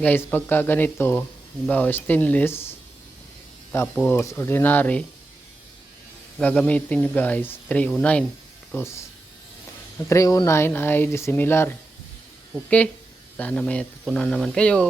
Guys, pagka ganito, halimbawa stainless, tapos ordinary, gagamitin nyo guys 309 because ang 309 ay dissimilar. Okay? Sana may tutunan naman kayo.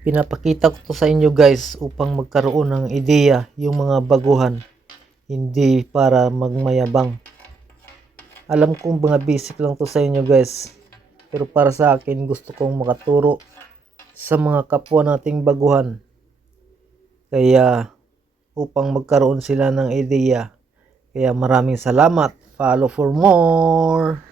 Pinapakita ko to sa inyo guys upang magkaroon ng ideya yung mga baguhan. Hindi para magmayabang. Alam kong mga basic lang to sa inyo guys. Pero para sa akin gusto kong makaturo sa mga kapwa nating baguhan. Kaya upang magkaroon sila ng ideya. Kaya maraming salamat. Follow for more.